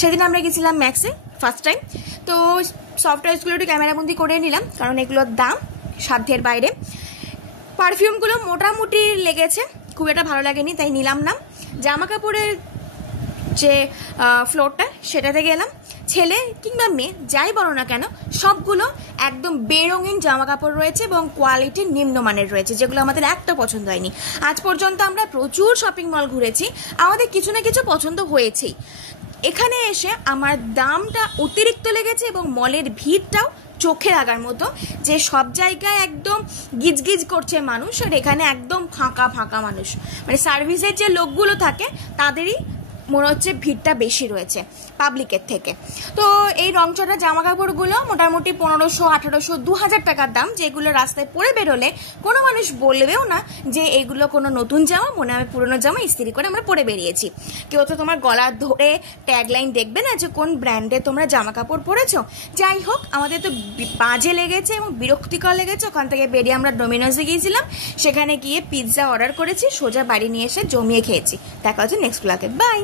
সেদিন আমরা গেছিলাম ম্যাক্সে ফার্স্ট টাইম। তো সফট টয়েসগুলো একটু ক্যামেরাবন্দি করে নিলাম, কারণ এগুলোর দাম সাধ্যের বাইরে। পারফিউমগুলো মোটামুটি লেগেছে, খুব একটা ভালো লাগেনি, তাই নিলাম না। জামা কাপড়ের যে ফ্লোরটা সেটাতে গেলাম। ছেলে কিংবা মেয়ে যাই বলো না কেন, সবগুলো একদম বেরঙিন জামা কাপড় রয়েছে এবং কোয়ালিটি নিম্নমানের রয়েছে, যেগুলো আমাদের একটা পছন্দ হয়নি। আজ পর্যন্ত আমরা প্রচুর শপিং মল ঘুরেছি, আমাদের কিছু না কিছু পছন্দ হয়েছেই। এখানে এসে আমার দামটা অতিরিক্ত লেগেছে এবং মলের ভিড়টাও চোখে লাগার মতো, যে সব জায়গায় একদম গিজগিজ করছে মানুষ, আর এখানে একদম ফাঁকা ফাঁকা মানুষ। মানে সার্ভিসের যে লোকগুলো থাকে তাদেরই মনে হচ্ছে ভিড়টা বেশি রয়েছে পাবলিকের থেকে। তো এই রংচটা জামা কাপড়গুলো মোটামুটি 1500, 1800, 2000 টাকার দাম, যেগুলো রাস্তায় পরে বেরোলে কোনো মানুষ বলবেও না যে এগুলো কোনো নতুন জামা, মনে হয় পুরোনো জামা ইস্ত্রি করে আমরা পরে বেরিয়েছি। কেউ তো তোমার গলা ধরে ট্যাগলাইন দেখবে না যে কোন ব্র্যান্ডে তোমরা জামা কাপড় পরেছো। যাই হোক, আমাদের তো বাজে লেগেছে এবং বিরক্তিকর লেগেছে। ওখান থেকে বেরিয়ে আমরা ডোমিনোজে গিয়েছিলাম, সেখানে গিয়ে পিৎজা অর্ডার করেছি, সোজা বাড়ি নিয়ে এসে জমিয়ে খেয়েছি। দেখা হচ্ছে নেক্সট ব্লগে, বাই।